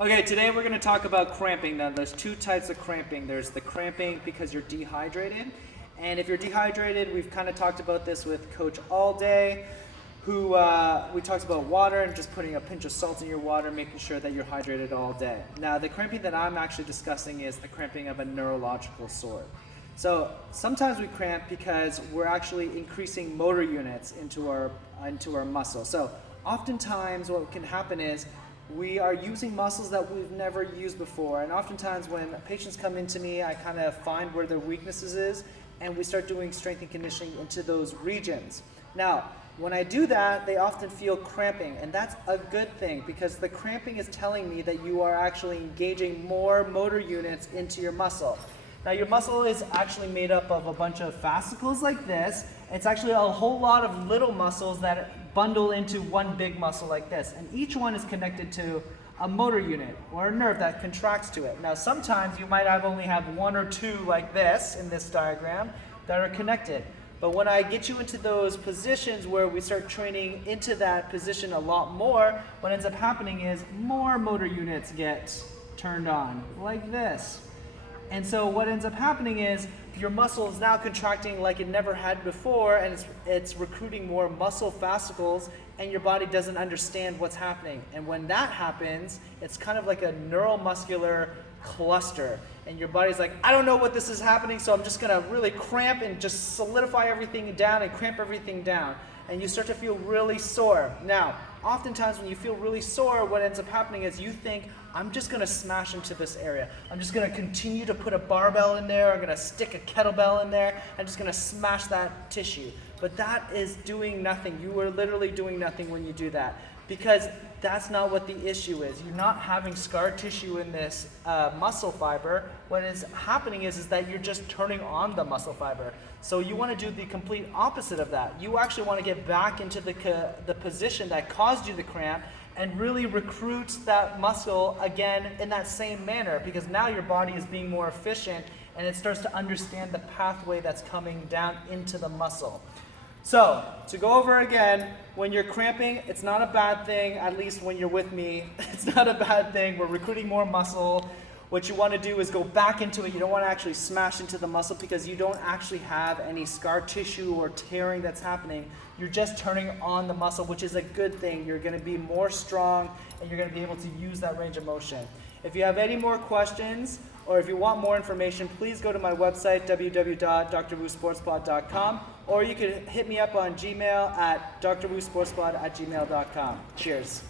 Okay, today we're going to talk about cramping. Now, there's two types of cramping. There's the cramping because you're dehydrated. And if you're dehydrated, we've kind of talked about this with Coach All Day, who we talked about water and just putting a pinch of salt in your water, making sure that you're hydrated all day. Now, the cramping that I'm actually discussing is the cramping of a neurological sort. So sometimes we cramp because we're actually increasing motor units into our muscle. So oftentimes what can happen is we are using muscles that we've never used before, and oftentimes when patients come into me, I kind of find where their weaknesses is, and we start doing strength and conditioning into those regions. Now, when I do that, they often feel cramping, and that's a good thing because the cramping is telling me that you are actually engaging more motor units into your muscle. Now, your muscle is actually made up of a bunch of fascicles like this. It's actually a whole lot of little muscles that bundle into one big muscle like this, and each one is connected to a motor unit or a nerve that contracts to it. Now, sometimes you might only have one or two like this in this diagram that are connected. But when I get you into those positions where we start training into that position a lot more, what ends up happening is more motor units get turned on, like this. And so what ends up happening is your muscle is now contracting like it never had before, and it's recruiting more muscle fascicles, and your body doesn't understand what's happening. And when that happens, it's kind of like a neuromuscular cluster, and your body's like, I don't know what this is happening, so I'm just gonna really cramp and just solidify everything down and cramp everything down. And you start to feel really sore. Now, oftentimes when you feel really sore, what ends up happening is you think, I'm just gonna smash into this area. I'm just gonna continue to put a barbell in there, I'm gonna stick a kettlebell in there, I'm just gonna smash that tissue. But that is doing nothing. You are literally doing nothing when you do that, because that's not what the issue is. You're not having scar tissue in this muscle fiber. What is happening is that you're just turning on the muscle fiber. So you want to do the complete opposite of that. You actually want to get back into the position that caused you the cramp and really recruit that muscle again in that same manner, because now your body is being more efficient and it starts to understand the pathway that's coming down into the muscle. So, to go over again, when you're cramping, it's not a bad thing, at least when you're with me. It's not a bad thing. We're recruiting more muscle. What you want to do is go back into it. You don't want to actually smash into the muscle because you don't actually have any scar tissue or tearing that's happening. You're just turning on the muscle, which is a good thing. You're going to be more strong and you're going to be able to use that range of motion. If you have any more questions or if you want more information, please go to my website, www.drwoosportspod.com, or you can hit me up on Gmail at drwoosportspod@gmail.com. Cheers.